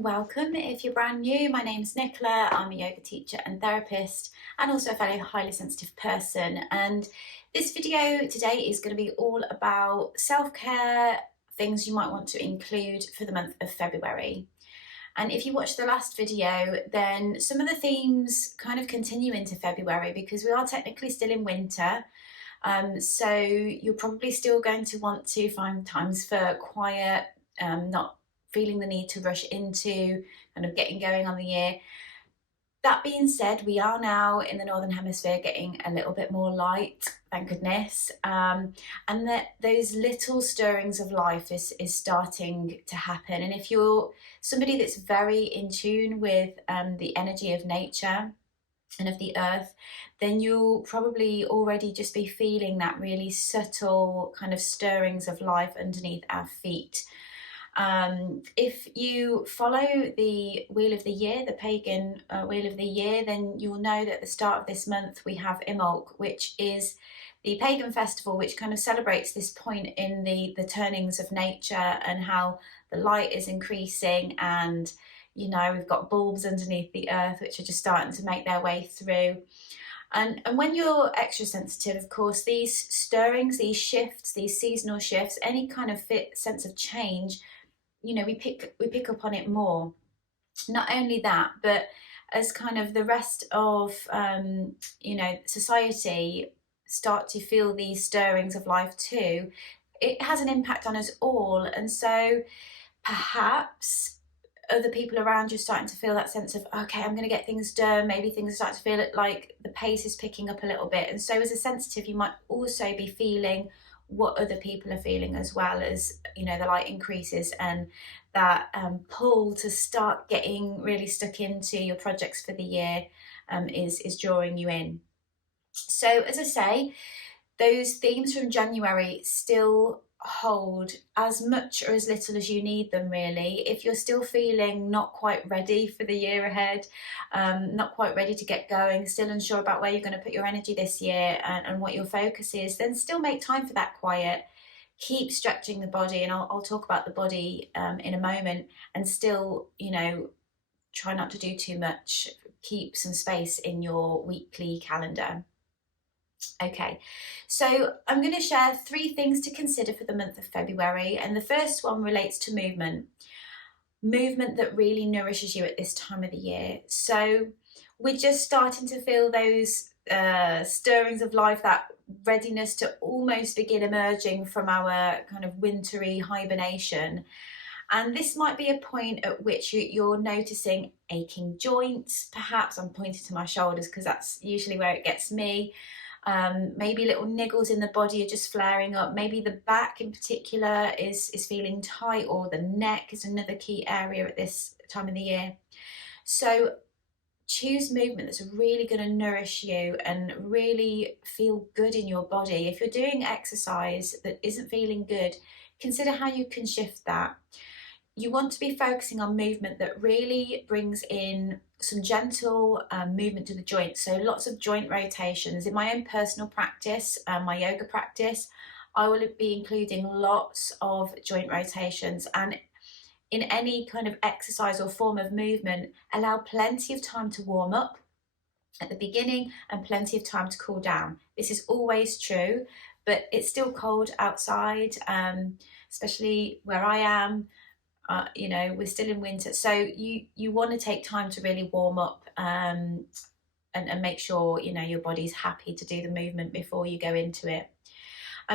and welcome. If you're brand new, my name's Nicola. I'm a yoga teacher and therapist and also a very highly sensitive person. And this video today is going to be all about self-care, things you might want to include for the month of February. And if you watched the last video, then some of the themes kind of continue into February because we are technically still in winter. So you're probably still going to want to find times for quiet, not feeling the need to rush into kind of getting going on the year. That being said, we are now in the Northern Hemisphere getting a little bit more light, thank goodness. And that those little stirrings of life is starting to happen. And if you're somebody that's very in tune with the energy of nature and of the earth, then you'll probably already just be feeling that really subtle kind of stirrings of life underneath our feet. If you follow the Wheel of the Year, the pagan Wheel of the Year, then you'll know that at the start of this month we have Imul, which is the pagan festival which kind of celebrates this point in the turnings of nature and how the light is increasing, and you know, we've got bulbs underneath the earth which are just starting to make their way through. And when you're extra sensitive, of course, these stirrings, these shifts, these seasonal shifts, any kind of sense of change, you know, we pick up on it more. Not only that, but as kind of the rest of you know, society start to feel these stirrings of life too, it has an impact on us all. And so perhaps other people around you starting to feel that sense of, okay, I'm going to get things done. Maybe things start to feel like the pace is picking up a little bit. And so as a sensitive, you might also be feeling what other people are feeling, as well as, you know, the light increases and that pull to start getting really stuck into your projects for the year is drawing you in. So as I say, those themes from January still hold as much or as little as you need them, really. If you're still feeling not quite ready for the year ahead, not quite ready to get going, still unsure about where you're going to put your energy this year and what your focus is, then still make time for that quiet. Keep stretching the body, and I'll talk about the body in a moment, and still, you know, try not to do too much. Keep some space in your weekly calendar. Okay, so I'm going to share 3 things to consider for the month of February, and the first one relates to movement that really nourishes you at this time of the year. So we're just starting to feel those stirrings of life, that readiness to almost begin emerging from our kind of wintry hibernation. And this might be a point at which you're noticing aching joints. Perhaps I'm pointing to my shoulders because that's usually where it gets me. Maybe little niggles in the body are just flaring up. Maybe the back in particular is feeling tight, or the neck is another key area at this time of the year. So choose movement that's really going to nourish you and really feel good in your body. If you're doing exercise that isn't feeling good, consider how you can shift that. You want to be focusing on movement that really brings in some gentle movement to the joints. So lots of joint rotations. In my own personal practice, my yoga practice, I will be including lots of joint rotations. And in any kind of exercise or form of movement, allow plenty of time to warm up at the beginning and plenty of time to cool down. This is always true, but it's still cold outside, especially where I am. You know, we're still in winter, so you want to take time to really warm up and make sure, you know, your body's happy to do the movement before you go into it.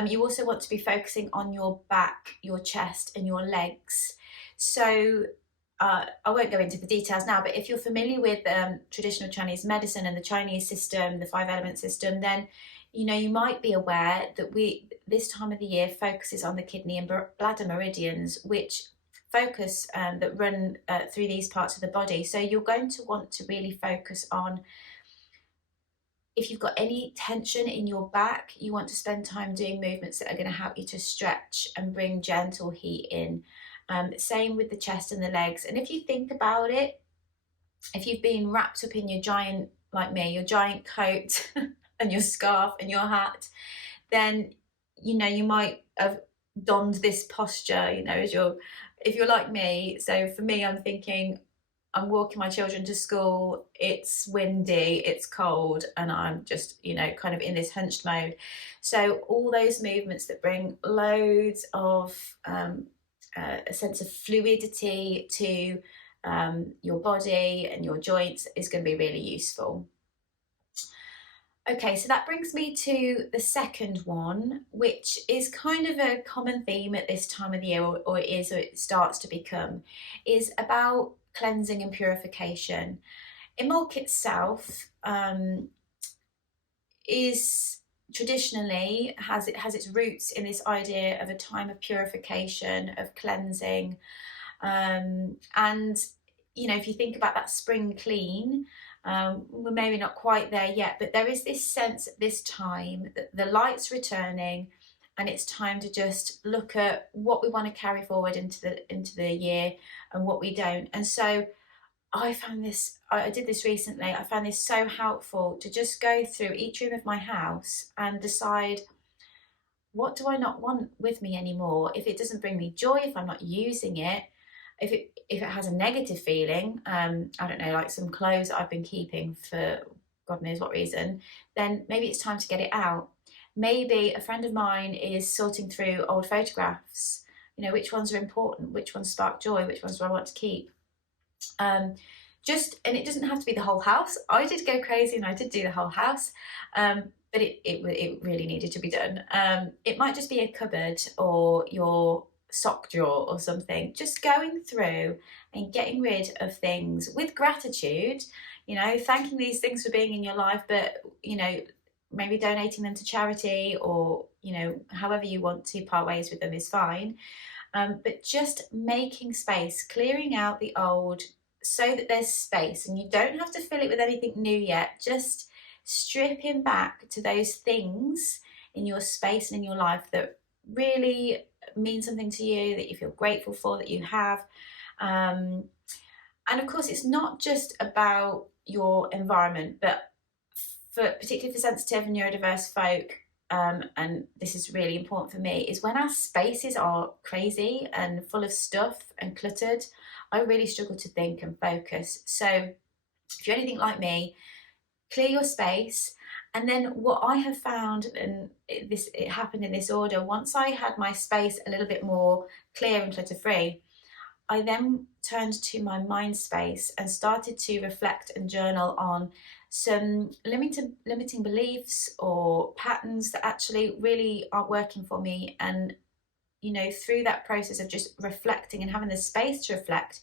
You also want to be focusing on your back, your chest and your legs. So I won't go into the details now, but if you're familiar with traditional Chinese medicine and the Chinese system, the 5-element system, then you know, you might be aware that this time of the year focuses on the kidney and bladder meridians, which focus that run through these parts of the body. So you're going to want to really focus on, if you've got any tension in your back, you want to spend time doing movements that are going to help you to stretch and bring gentle heat in. Same with the chest and the legs. And if you think about it, if you've been wrapped up in your giant, like me, your giant coat and your scarf and your hat, then, you know, you might have donned this posture, you know, as you're if you're like me, so for me, I'm thinking, I'm walking my children to school, it's windy, it's cold, and I'm just, kind of in this hunched mode. So all those movements that bring loads of a sense of fluidity to your body and your joints is going to be really useful. Okay, so that brings me to the second one, which is kind of a common theme at this time of the year, or it starts to become, is about cleansing and purification. Imul itself is traditionally has its roots in this idea of a time of purification, of cleansing, and if you think about that spring clean, we're maybe not quite there yet, but there is this sense at this time that the light's returning, and it's time to just look at what we want to carry forward into the year and what we don't. And so I did this recently, I found this so helpful to just go through each room of my house and decide, what do I not want with me anymore? If it doesn't bring me joy, if I'm not using it, if it has a negative feeling, I don't know, like some clothes that I've been keeping for God knows what reason, then maybe it's time to get it out. Maybe a friend of mine is sorting through old photographs, which ones are important, which ones spark joy, which ones do I want to keep. And it doesn't have to be the whole house. I did go crazy and I did do the whole house, but it really needed to be done. It might just be a cupboard or your sock drawer or something, just going through and getting rid of things with gratitude, thanking these things for being in your life, but maybe donating them to charity, or however you want to part ways with them is fine. But just making space, clearing out the old so that there's space, and you don't have to fill it with anything new yet. Just stripping back to those things in your space and in your life that really mean something to you, that you feel grateful for, that you have. And of course, it's not just about your environment, but particularly for sensitive and neurodiverse folk, and this is really important for me, is when our spaces are crazy and full of stuff and cluttered, I really struggle to think and focus. So if you're anything like me, clear your space. And then what I have found, and it happened in this order, once I had my space a little bit more clear and clutter free, I then turned to my mind space and started to reflect and journal on some limiting beliefs or patterns that actually really aren't working for me. And through that process of just reflecting and having the space to reflect,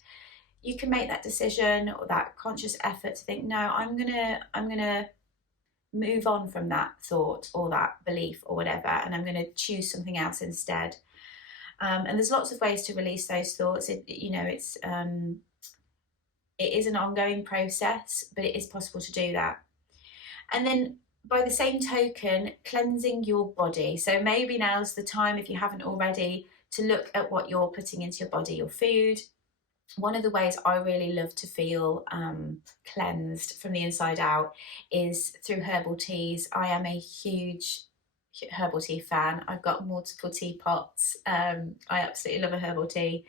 you can make that decision or that conscious effort to think, no, I'm gonna move on from that thought or that belief or whatever, and I'm going to choose something else instead. And there's lots of ways to release those thoughts. It is an ongoing process, but it is possible to do that. And then by the same token, cleansing your body. So maybe now's the time, if you haven't already, to look at what you're putting into your body, your food. One of the ways I really love to feel cleansed from the inside out is through herbal teas. I am a huge herbal tea fan. I've got multiple teapots. I absolutely love a herbal tea.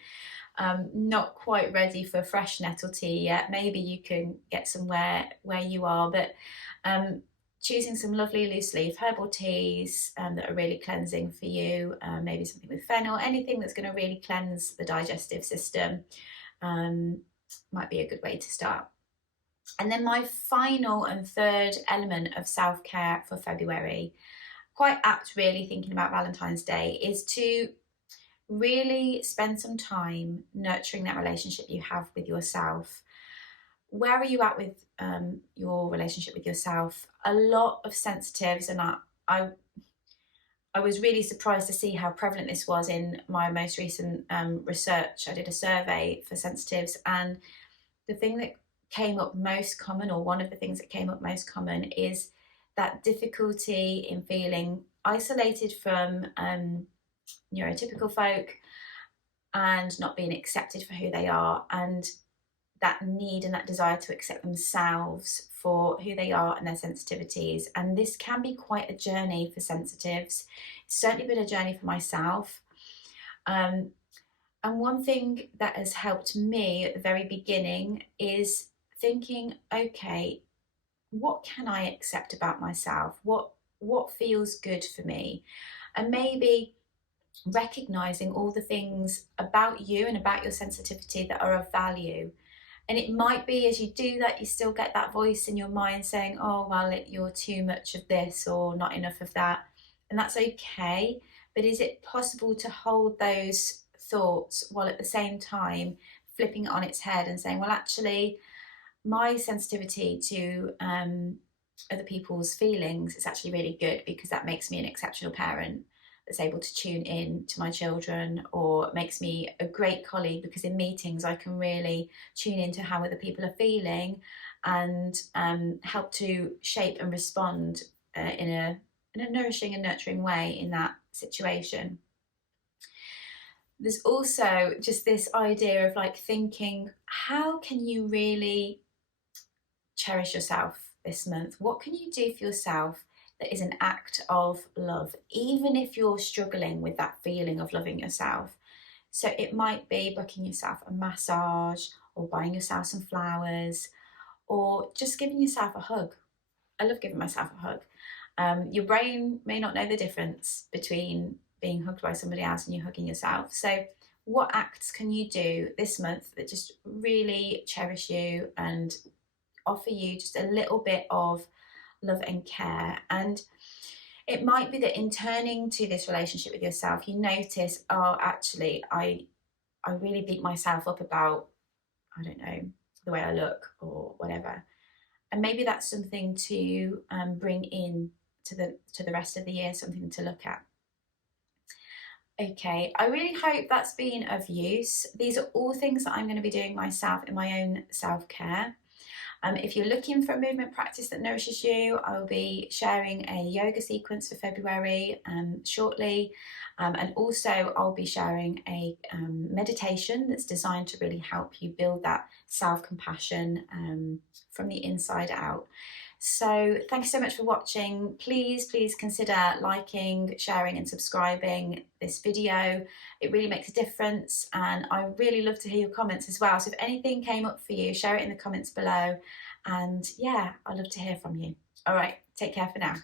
Not quite ready for fresh nettle tea yet. Maybe you can get somewhere where you are, but choosing some lovely loose leaf herbal teas that are really cleansing for you. Maybe something with fennel, anything that's going to really cleanse the digestive system. Might be a good way to start. And then my final and third element of self-care for February, quite apt really thinking about Valentine's Day, is to really spend some time nurturing that relationship you have with yourself. Where are you at with your relationship with yourself? A lot of sensitives, and I was really surprised to see how prevalent this was in my most recent research. I did a survey for sensitives, and the thing that came up most common, or one of the things that came up most common, is that difficulty in feeling isolated from neurotypical folk and not being accepted for who they are, and that need and that desire to accept themselves for who they are and their sensitivities. And this can be quite a journey for sensitives. It's certainly been a journey for myself. And And one thing that has helped me at the very beginning is thinking, okay, what can I accept about myself? What feels good for me? And maybe recognizing all the things about you and about your sensitivity that are of value. And it might be as you do that, you still get that voice in your mind saying, oh, well, you're too much of this or not enough of that. And that's okay. But is it possible to hold those thoughts while at the same time flipping it on its head and saying, well, actually, my sensitivity to other people's feelings is actually really good because that makes me an exceptional parent that's able to tune in to my children, or makes me a great colleague because in meetings I can really tune into how other people are feeling and help to shape and respond in a nourishing and nurturing way in that situation. There's also just this idea of like thinking, how can you really cherish yourself this month? What can you do for yourself that is an act of love, even if you're struggling with that feeling of loving yourself? So it might be booking yourself a massage, or buying yourself some flowers, or just giving yourself a hug. I love giving myself a hug. Your brain may not know the difference between being hugged by somebody else and you hugging yourself. So what acts can you do this month that just really cherish you and offer you just a little bit of love and care? And it might be that in turning to this relationship with yourself, you notice, oh, actually, I really beat myself up about, I don't know, the way I look or whatever. And maybe that's something to bring in to the rest of the year, something to look at. Okay, I really hope that's been of use. These are all things that I'm going to be doing myself in my own self-care. If you're looking for a movement practice that nourishes you, I will be sharing a yoga sequence for February shortly. And also I'll be sharing a meditation that's designed to really help you build that self-compassion from the inside out. So thank you so much for watching. Please consider liking, sharing and subscribing this video. It really makes a difference, and I really love to hear your comments as well. So if anything came up for you, share it in the comments below, and yeah, I'd love to hear from you. All right, take care for now.